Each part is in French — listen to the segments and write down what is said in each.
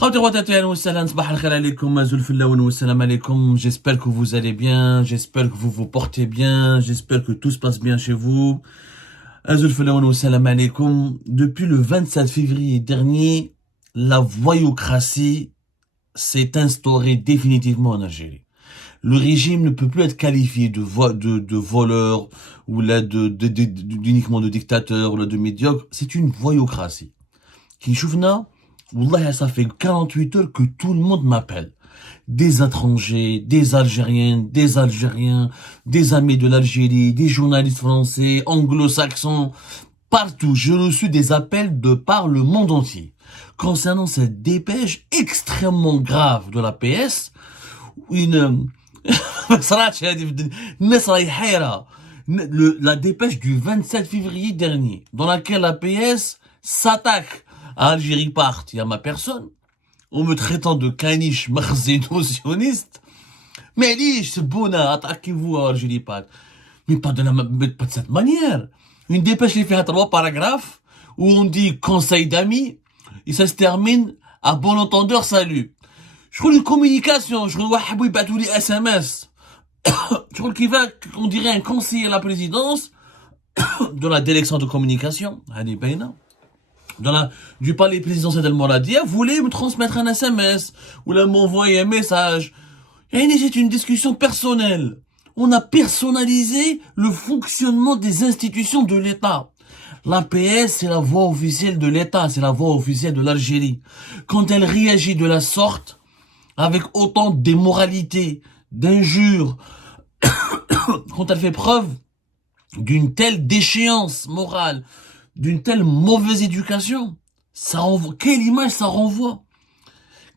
J'espère que vous allez bien, j'espère que vous vous portez bien, j'espère que tout se passe bien chez vous. Depuis le 27 février dernier, la voyoucratie s'est instaurée définitivement en Algérie. Le régime ne peut plus être qualifié de voleur ou là uniquement de dictateur ou là de médiocre. C'est une voyoucratie. Qui choufna, Wallah, ça fait 48 heures que tout le monde m'appelle. Des étrangers, des Algériens, des amis de l'Algérie, des journalistes français, anglo-saxons, partout. J'ai reçu des appels de par le monde entier concernant cette dépêche extrêmement grave de la PS. La dépêche du 27 février dernier, dans laquelle la PS s'attaque à Algérie Part et à ma personne, en me traitant de caniche marzéno-sioniste. Mais liche, c'est bon, attaquez-vous à Algérie Part. Mais pas de cette manière. Une dépêche qui fait 3 paragraphes, où on dit conseil d'amis, et ça se termine à bon entendeur, salut. Je crois une communication, je crois tous les SMS. Je crois qu'il va, on dirait un conseiller à la présidence, de la direction de communication, du palais présidentiel d'El Mouradia, voulait me transmettre un SMS, ou là m'envoyer un message. Et c'est une discussion personnelle. On a personnalisé le fonctionnement des institutions de l'État. L'APS, c'est la voix officielle de l'État, c'est la voix officielle de l'Algérie. Quand elle réagit de la sorte, avec autant d'immoralité, d'injures, quand elle fait preuve d'une telle déchéance morale, d'une telle mauvaise éducation, ça renvoie, quelle image ça renvoie?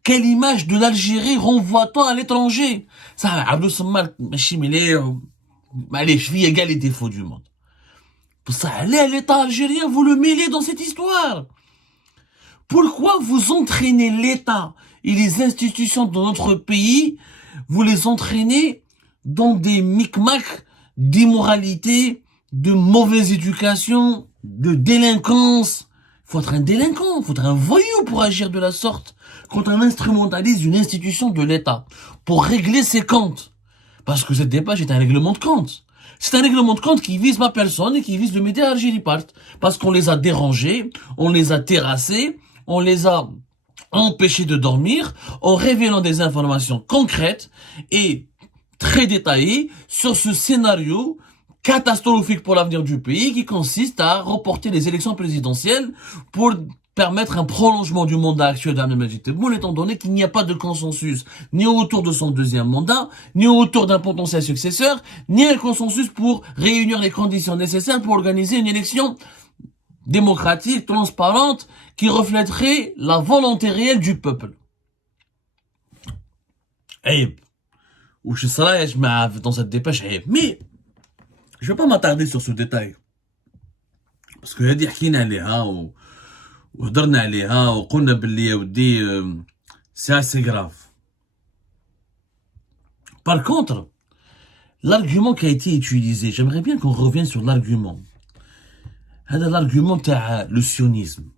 Quelle image de l'Algérie renvoie-t-on à l'étranger? Ça, Abdou Sammal, allez, je vis égal les défauts du monde. Pour ça, allez, l'État algérien, vous le mêlez dans cette histoire. Pourquoi vous entraînez l'État et les institutions de notre pays, vous les entraînez dans des micmacs d'immoralité, de mauvaise éducation, de délinquance? Faut être un délinquant, faut être un voyou pour agir de la sorte quand on instrumentalise une institution de l'État pour régler ses comptes. Parce que cette dépêche est un règlement de compte. C'est un règlement de compte qui vise ma personne et qui vise le média Algérie Part. Parce qu'on les a dérangés, on les a terrassés, on les a empêchés de dormir en révélant des informations concrètes et très détaillées sur ce scénario catastrophique pour l'avenir du pays qui consiste à reporter les élections présidentielles pour permettre un prolongement du mandat actuel d'Abdelmadjid Tebboune, étant donné qu'il n'y a pas de consensus ni autour de son deuxième mandat, ni autour d'un potentiel successeur, ni un consensus pour réunir les conditions nécessaires pour organiser une élection démocratique, transparente, qui reflèterait la volonté réelle du peuple. Ou je serais dans cette dépêche, mais je vais pas m'attarder sur ce détail. Parce que هذه حكينا عليها وهضرنا عليها وقلنا باللي يا ودي c'est assez grave. Par contre, l'argument qui a été utilisé, j'aimerais bien qu'on revienne sur l'argument. هذا l'argument تاع le sionisme.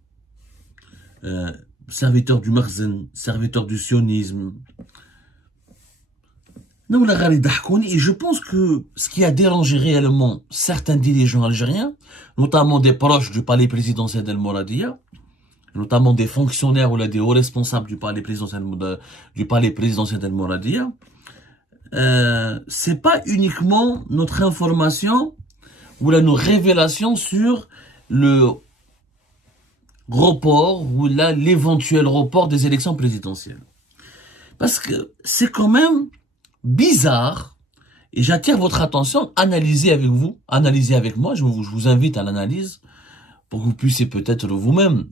Serviteur du Marzen, serviteur du sionisme. Et je pense que ce qui a dérangé réellement certains dirigeants algériens, notamment des proches du palais présidentiel d'El Mouradia, notamment des fonctionnaires ou des hauts responsables du palais présidentiel d'El Mouradia, c'est pas uniquement notre information ou nos révélations sur le report ou l'éventuel report des élections présidentielles. Parce que c'est quand même bizarre, et j'attire votre attention, analysez avec vous, analysez avec moi, je vous invite à l'analyse, pour que vous puissiez peut-être vous-même,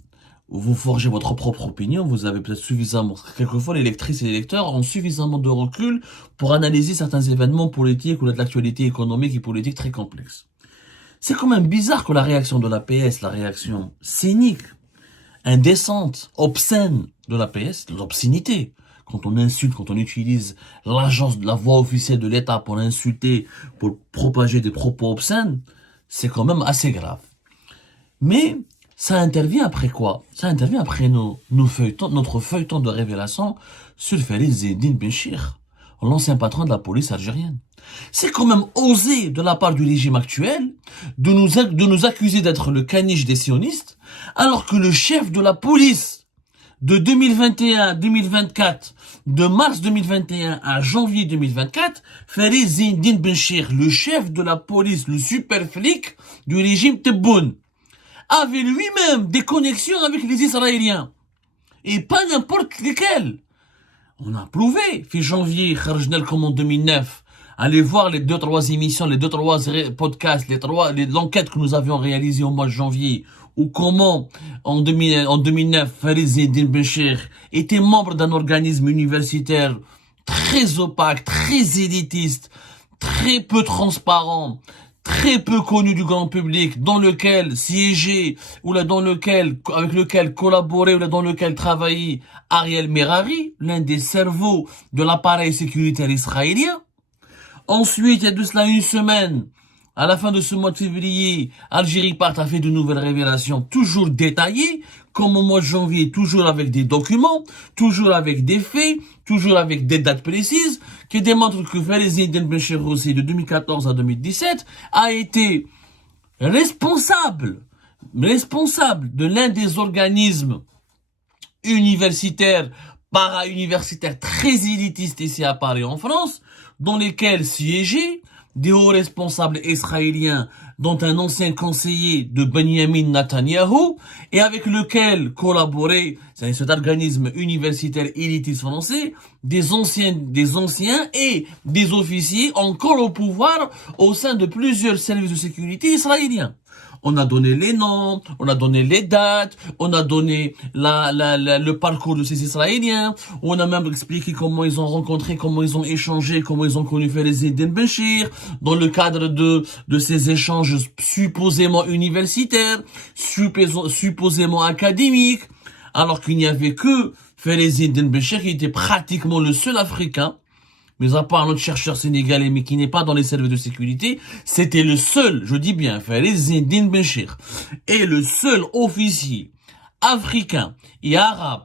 vous forger votre propre opinion, vous avez peut-être suffisamment, quelquefois les lectrices et les lecteurs ont suffisamment de recul pour analyser certains événements politiques ou de l'actualité économique et politique très complexe. C'est quand même bizarre que la réaction de la PS, la réaction cynique, indécente, obscène de la PS, l'obscénité, quand on insulte, quand on utilise l'agence de la voix officielle de l'État pour insulter, pour propager des propos obscènes, c'est quand même assez grave. Mais Ça intervient après quoi? Ça intervient après notre feuilleton de révélation sur Farid Zedine Benchir, l'ancien patron de la police algérienne. C'est quand même osé de la part du régime actuel de nous accuser d'être le caniche des sionistes, alors que le chef de la police de 2021 à 2024, de mars 2021 à janvier 2024, Farid Zedine Benchir, le chef de la police, le super flic du régime Tebboune, avait lui-même des connexions avec les Israéliens. Et pas n'importe lesquels. On a prouvé, fait janvier, Kharjnel comme en 2009. Allez voir les 2-3 émissions, les 2-3 podcasts, l'enquête que nous avions réalisée au mois de janvier, ou comment, en 2009, Farid Zedine Benchir était membre d'un organisme universitaire très opaque, très élitiste, très peu transparent, très peu connu du grand public, dans lequel siégeait, avec lequel collaborait, dans lequel travaillait Ariel Merari, l'un des cerveaux de l'appareil sécuritaire israélien. Ensuite, il y a de cela une semaine, à la fin de ce mois de février, Algérie Part a fait de nouvelles révélations, toujours détaillées, comme au mois de janvier, toujours avec des documents, toujours avec des faits, toujours avec des dates précises, qui démontrent que Farid Zedine Benchir aussi, de 2014 à 2017, a été responsable de l'un des organismes universitaires, para-universitaires très élitistes ici à Paris en France, dans lesquels siégeaient des hauts responsables israéliens, dont un ancien conseiller de Benjamin Netanyahu, et avec lequel collaborait cet organisme universitaire élitiste français, des anciens et des officiers encore au pouvoir au sein de plusieurs services de sécurité israéliens. On a donné les noms, on a donné les dates, on a donné le parcours de ces Israéliens, on a même expliqué comment ils ont rencontré, comment ils ont échangé, comment ils ont connu Farid Zedine Benchir, dans le cadre de ces échanges supposément universitaires, supposément académiques, alors qu'il n'y avait que Farid Zedine Benchir qui était pratiquement le seul Africain, mais à part notre chercheur sénégalais, mais qui n'est pas dans les services de sécurité, c'était le seul, je dis bien, Farid Zedine Benchir, et le seul officier africain et arabe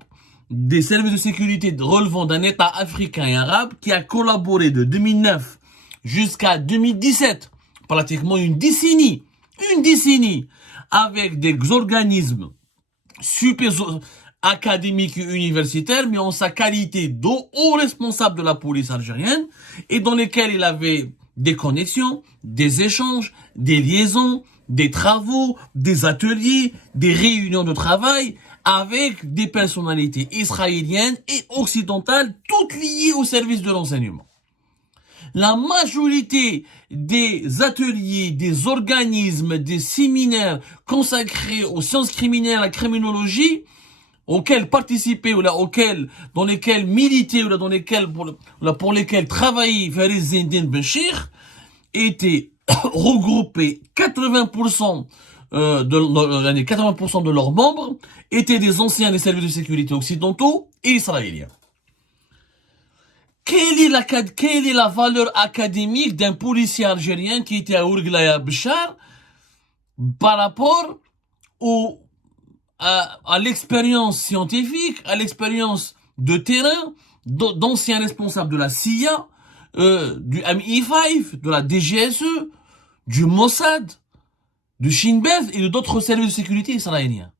des services de sécurité relevant d'un État africain et arabe qui a collaboré de 2009 jusqu'à 2017, pratiquement une décennie, avec des organismes académique et universitaire, mais en sa qualité de haut responsable de la police algérienne, et dans lesquels il avait des connexions, des échanges, des liaisons, des travaux, des ateliers, des réunions de travail avec des personnalités israéliennes et occidentales, toutes liées au service de l'enseignement. La majorité des ateliers, des organismes, des séminaires consacrés aux sciences criminelles, à la criminologie, auxquels participaient dans lesquels militaient pour lesquels travaillait Farid Zedine Benchir, étaient regroupés 80% de leurs membres étaient des anciens des services de sécurité occidentaux et israéliens. Quelle est la valeur académique d'un policier algérien qui était à Ouargla Béchar par rapport à l'expérience scientifique, à l'expérience de terrain d'anciens responsables de la CIA, du MI5, de la DGSE, du Mossad, du Shin Bet et d'autres services de sécurité israéliens?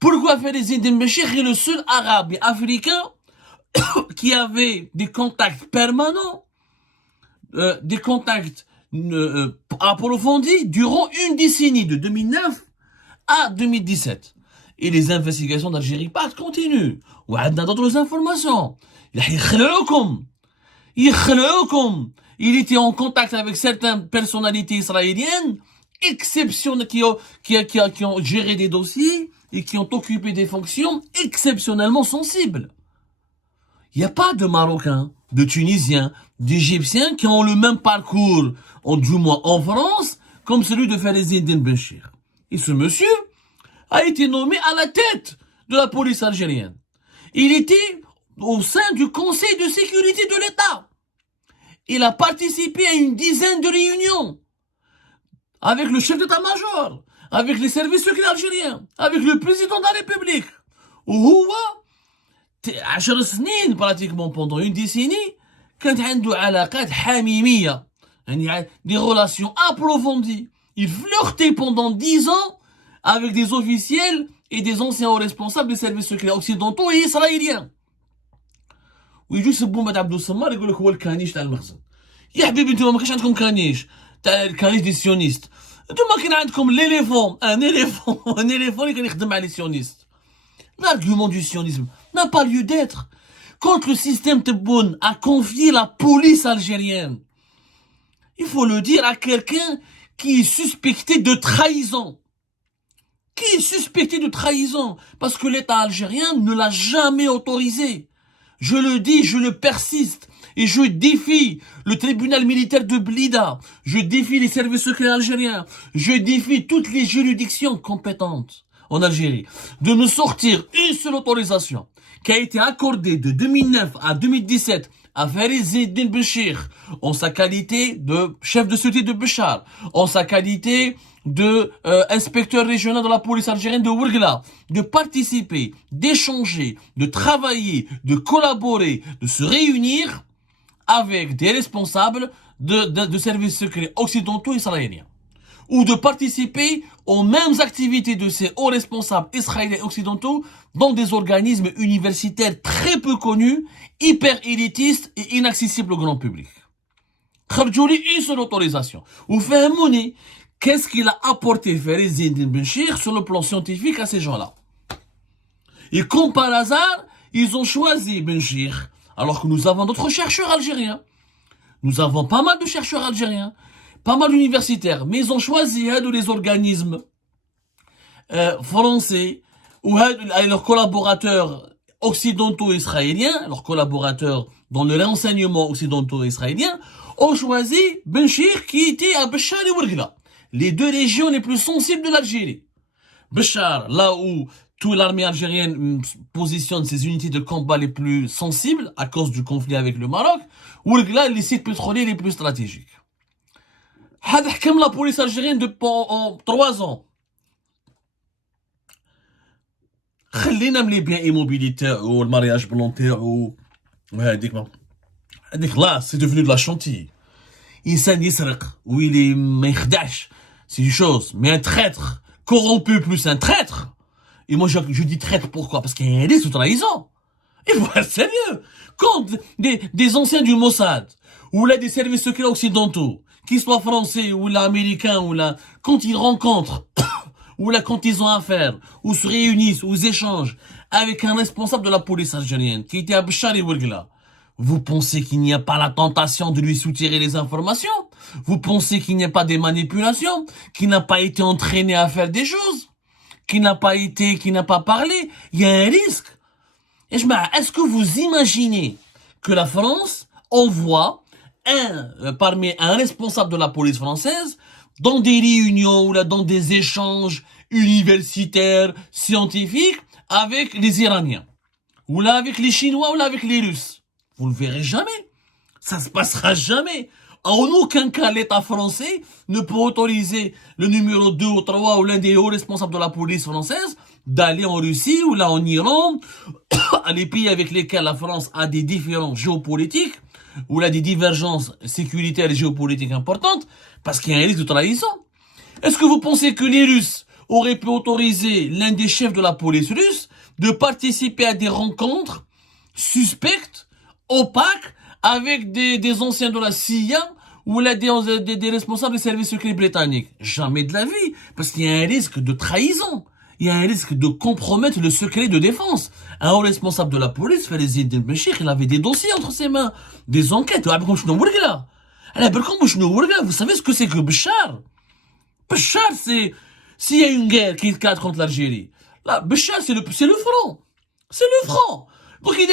Pourquoi Farid Zedine Benchir est le seul arabe et africain qui avait des contacts permanents, des contacts approfondis durant une décennie, de 2009 à 2017? Et les investigations d'Algérie Part continuent. On a d'autres informations. Il était en contact avec certaines personnalités israéliennes exceptionnelles qui ont géré des dossiers et qui ont occupé des fonctions exceptionnellement sensibles. Il n'y a pas de Marocains, de Tunisiens, d'Égyptiens qui ont le même parcours, du moins en France, comme celui de Farid Zedine Benchir. Et ce monsieur a été nommé à la tête de la police algérienne. Il était au sein du Conseil de sécurité de l'État. Il a participé à une dizaine de réunions avec le chef d'état-major, avec les services secrets algériens, avec le président de la République. وهو 10 سنين pratiquement pendant une décennie كانت عنده علاقات حميمية يعني des relations approfondies. Il flirtait pendant 10 ans avec des officiels et des anciens hauts responsables des services secrets occidentaux et israéliens. ويجوا يسبوا محمد عبد الصمار يقول لك هو الكانيش تاع المخزن. يا حبيبي انتم ما كانش عندكم كانيش تاع الكانيش دي سيونيست. انتم كان عندكم ليليفون ان éléphant اللي كان يخدم مع لي سيونيست. L'argument du sionisme n'a pas lieu d'être. Quand le système Tebboune a confié la police algérienne, il faut le dire à quelqu'un qui est suspecté de trahison. Qui est suspecté de trahison parce que l'État algérien ne l'a jamais autorisé. Je le dis, je le persiste et je défie le tribunal militaire de Blida, je défie les services secrets algériens, je défie toutes les juridictions compétentes en Algérie de me sortir une seule autorisation qui a été accordée de 2009 à 2017 à Farid Zedine Béchir en sa qualité de chef de sûreté de Béchar, en sa qualité de inspecteur régional de la police algérienne de Ouargla, de participer, d'échanger, de travailler, de collaborer, de se réunir avec des responsables de services secrets occidentaux israéliens, ou de participer aux mêmes activités de ces hauts responsables israéliens occidentaux dans des organismes universitaires très peu connus, hyper élitistes et inaccessibles au grand public. Kharjouli une seule autorisation. Ou fahmouni, qu'est-ce qu'il a apporté Farid Zedine Béchir sur le plan scientifique à ces gens-là? Et comme par hasard, ils ont choisi Béchir, alors que nous avons d'autres chercheurs algériens. Nous avons pas mal de chercheurs algériens, pas mal d'universitaires, mais ils ont choisi les organismes français ou leurs collaborateurs occidentaux israéliens, leurs collaborateurs dans le renseignement occidentaux israélien, ont choisi Béchir qui était à Béchar et Ouargla, les deux régions les plus sensibles de l'Algérie. Béchar, là où toute l'armée algérienne positionne ses unités de combat les plus sensibles à cause du conflit avec le Maroc, Ouargla, les sites pétroliers les plus stratégiques. هذا حكم la police algérienne en 3 ans. خلينا من les biens immobilitaires ou le mariage volontaire ou هذيك خلاص c'est devenu de la chantilly. إنسان يسرق ou il est ما يخدعش c'est une chose, mais un traître corrompu plus un traître. Et moi je dis traître pourquoi? Parce qu'il y a un risque de trahison. Il faut être sérieux. Quand des anciens du Mossad ou là des services secrets occidentaux, qu'ils soient français ou là américains ou là, quand ils rencontrent ou là quand ils ont affaire ou se réunissent ou ils échangent avec un responsable de la police algérienne qui était à Béchar et Ouargla, vous pensez qu'il n'y a pas la tentation de lui soutirer les informations? Vous pensez qu'il n'y a pas des manipulations? Qu'il n'a pas été entraîné à faire des choses? Qu'il n'a pas parlé? Il y a un risque. Et est-ce que vous imaginez que la France envoie parmi un responsable de la police française dans des réunions ou là dans des échanges universitaires, scientifiques avec les Iraniens ou là avec les Chinois ou là avec les Russes? Vous le verrez jamais. Ça se passera jamais. En aucun cas, l'État français ne peut autoriser le numéro 2 ou 3 ou l'un des hauts responsables de la police française d'aller en Russie ou là en Iran, à les pays avec lesquels la France a des différends géopolitiques, ou là des divergences sécuritaires et géopolitiques importantes, parce qu'il y a un risque de trahison. Est-ce que vous pensez que les Russes auraient pu autoriser l'un des chefs de la police russe de participer à des rencontres suspectes, opaques, avec des anciens de la CIA ou là des responsables des services secrets britanniques? Jamais de la vie, parce qu'il y a un risque de trahison. Il y a un risque de compromettre le secret de défense. Un haut responsable de la police, Farid Zedine Béchir, il avait des dossiers entre ses mains, des enquêtes. Vous savez ce que c'est que Béchar? Béchar, c'est, s'il y a une guerre qui éclate contre l'Algérie, là, Béchar, c'est le front. C'est le front. Donc il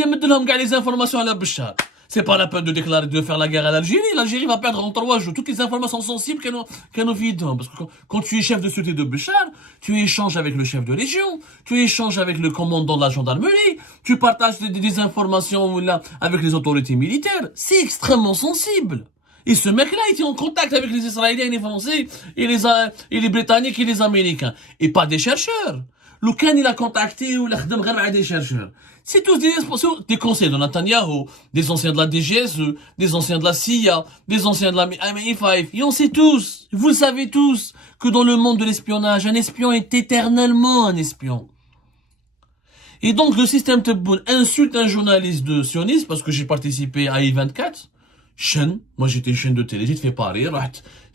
est maintenant les informations à la Béchar. C'est pas la peine de faire la guerre à l'Algérie. L'Algérie va perdre en 3 jours toutes les informations sensibles qu'elle nous vit. Parce que quand tu es chef de sûreté de Béchar, tu échanges avec le chef de région, tu échanges avec le commandant de la gendarmerie, tu partages des informations là, avec les autorités militaires. C'est extrêmement sensible. Et ce mec-là était en contact avec les Israéliens et les Français, et les Britanniques et les Américains. Et pas des chercheurs. Loukan, il a contacté ou des chercheurs. C'est tous des conseillers de Netanyahu, des anciens de la DGSE, des anciens de la CIA, des anciens de la MI5. Et on sait tous, vous le savez tous, que dans le monde de l'espionnage, un espion est éternellement un espion. Et donc, le système Tebboune insulte un journaliste de sionisme, parce que j'ai participé à I24, chaîne, moi j'étais chaîne de télé, j'ai fait Paris,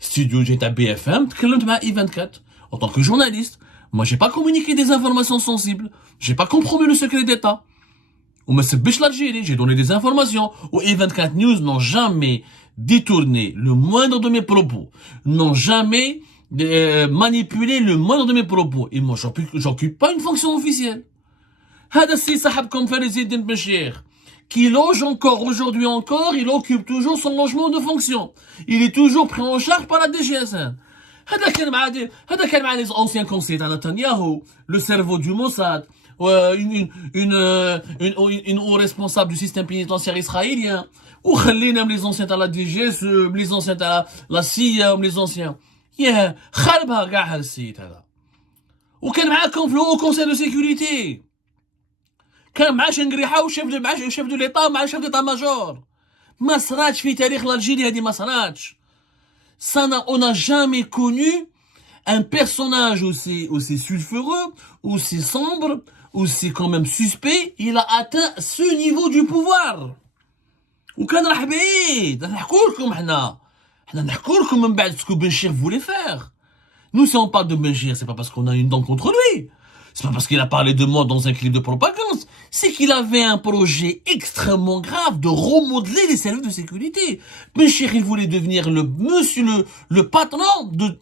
studio, j'étais à BFM, I24, en tant que journaliste. Moi, j'ai pas communiqué des informations sensibles. J'ai pas compromis le secret d'État. Ou me s'bêche l'Algérie, j'ai donné des informations. Ou I24 News n'ont jamais détourné le moindre de mes propos. N'ont jamais manipulé le moindre de mes propos. Et moi, j'occupe pas une fonction officielle. Hada si sahab comme Farid Eddine Béchir, qui loge encore, aujourd'hui encore, il occupe toujours son logement de fonction. Il est toujours pris en charge par la DGSN. هذا كان مع les anciens conseillers de Netanyahu, le cerveau du Mossad, une haut responsable du système pénitentiaire israélien, ou خلينا les anciens de la DGS, les anciens de la CIA, les anciens. خربها كاع هذا السيد هذا. وكان معاكم في الهو conseil de sécurité. كان مع شنقريحة وشيف دو ليطا مع شيف ديطا ماجور. ما صراتش في تاريخ الجيري هذه ما صراتش. On n'a jamais connu un personnage aussi sulfureux, aussi sombre, aussi quand même suspect. Il a atteint ce niveau du pouvoir. وكان راح بعيد. نحكوا لكم حنا نحكوا لكم من بعد ce que Benchir voulait faire. Nous, si on parle de Benchir, c'est pas parce qu'on a une dent contre lui. C'est pas parce qu'il a parlé de moi dans un clip de propagande. C'est qu'il avait un projet extrêmement grave de remodeler les services de sécurité. Benchir, il voulait devenir le patron de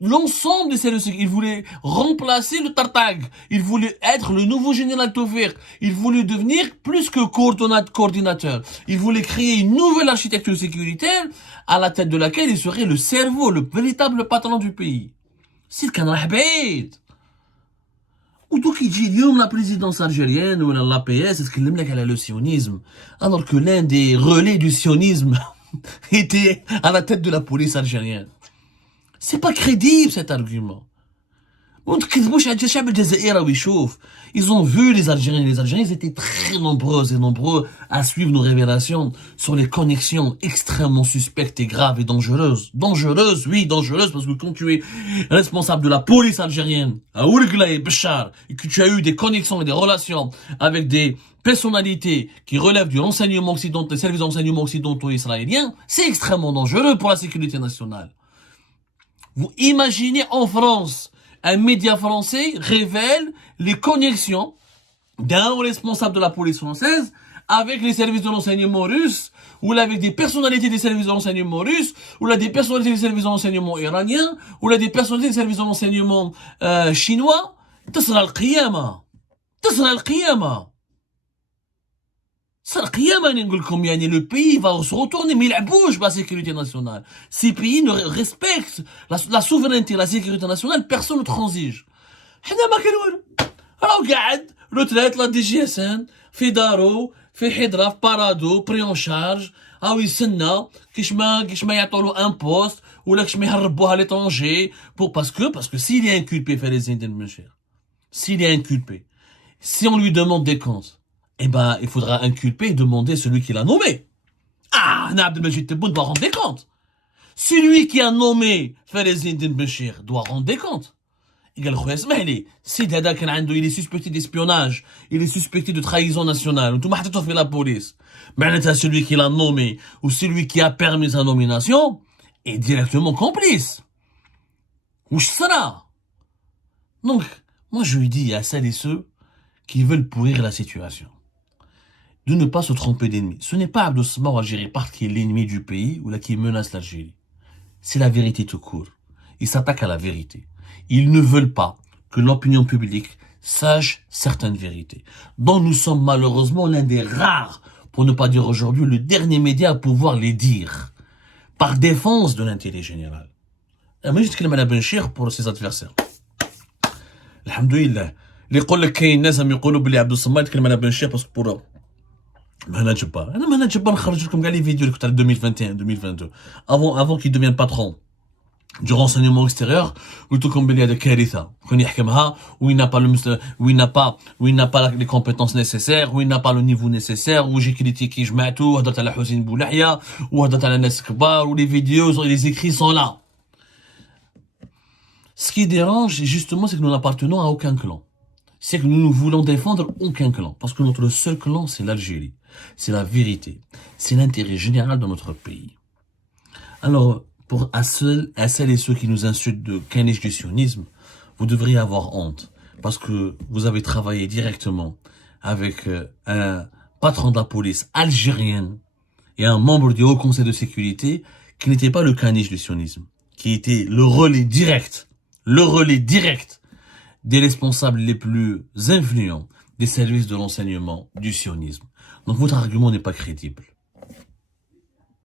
l'ensemble des services de sécurité. Il voulait remplacer le Tartag. Il voulait être le nouveau général Tofir. Il voulait devenir plus que coordinateur. Il voulait créer une nouvelle architecture sécuritaire à la tête de laquelle il serait le cerveau, le véritable patron du pays. C'est le canard بعيد. ودوك يجي اليوم لا بريزيدونس الجيريان ولا لا بي اس تكلم لك على لو سيونيزم alors que l'un des relais du sionisme était à la tête de la police algérienne. C'est pas crédible cet argument. ونتكذبوش على الشعب الجزائري ويشوف. Ils ont vu les Algériens ils étaient très nombreux à suivre nos révélations sur les connexions extrêmement suspectes et graves et dangereuses. Dangereuses parce que quand tu es responsable de la police algérienne à Ouargla et Béchar et que tu as eu des connexions et des relations avec des personnalités qui relèvent du renseignement occidental, des services de renseignement occidentaux israéliens, c'est extrêmement dangereux pour la sécurité nationale. Vous imaginez en France, un média français révèle les connexions d'un responsable de la police française avec les services de renseignement russes, ou avec des personnalités des services de renseignement russes, ou là des personnalités des services de renseignement iraniens, ou là des personnalités des services de renseignement chinois. تصل القيامة. Le pays va se retourner, mais il bouge la sécurité nationale. Ces pays ne respectent la souveraineté, la sécurité nationale, personne ne transige. حنا ما كان والو. راهو قاعد روتريت لا دي جي اس ان في دارو في حضره في بارادو بري اون شارج او يستنى كيش ما يعطولو ان بوست ولا كيش ما يهربوها ليترونجي parce que s'il est inculpé Farid Eddine Béchir, s'il est inculpé, si on lui demande des comptes, eh ben, il faudra inculper et demander celui qui l'a nommé. Ah, Abdelmajid Tebboune doit rendre des comptes. Celui qui a nommé Farid Eddine Béchir doit rendre des comptes. Il est suspecté d'espionnage, il est suspecté de trahison nationale, tout le monde fait la police. Mais celui qui l'a nommé, ou celui qui a permis sa nomination, est directement complice. Ou ça. Donc, moi je lui dis à celles et ceux qui veulent pourrir la situation, de ne pas se tromper d'ennemi. Ce n'est pas Abdel Smar ou Algérie Part qui est l'ennemi du pays ou là qui menace l'Algérie. C'est la vérité tout court. Ils s'attaquent à la vérité. Ils ne veulent pas que l'opinion publique sache certaines vérités, dont nous sommes malheureusement l'un des rares, pour ne pas dire aujourd'hui le dernier média à pouvoir les dire, par défense de l'intérêt général. Mais je te à Benchir pour ses adversaires. Alhamdoulilah. اللي يقول لك كاين ناس هم يقولوا بلي عبد الصمد يتكلم على بنشير باسكو ما نهضش با انا ما نهضش با نخرج لكم كاع لي فيديو اللي كنت على 2021 2022 avant qu'il devienne patron du renseignement extérieur قلت لكم بلي هذا كارثه كون يحكمها وين n'a pas le وين n'a pas les compétences nécessaires وين n'a pas le niveau nécessaire وجي كريتيكي جمعتو هضرت على حسين بولحيه وهضرت على ناس كبار ولي فيديوز les écrits sont là. Ce qui dérange justement c'est que nous n'appartenons à aucun clan. C'est que nous ne voulons défendre aucun clan parce que notre seul clan c'est l'Algérie. C'est la vérité, c'est l'intérêt général de notre pays. Alors, à celles et ceux qui nous insultent de Kanish du sionisme, vous devriez avoir honte, parce que vous avez travaillé directement avec un patron de la police algérienne et un membre du Haut Conseil de sécurité qui n'était pas le Kanish du sionisme, qui était le relais direct des responsables les plus influents des services de renseignement du sionisme. Donc votre argument n'est pas crédible.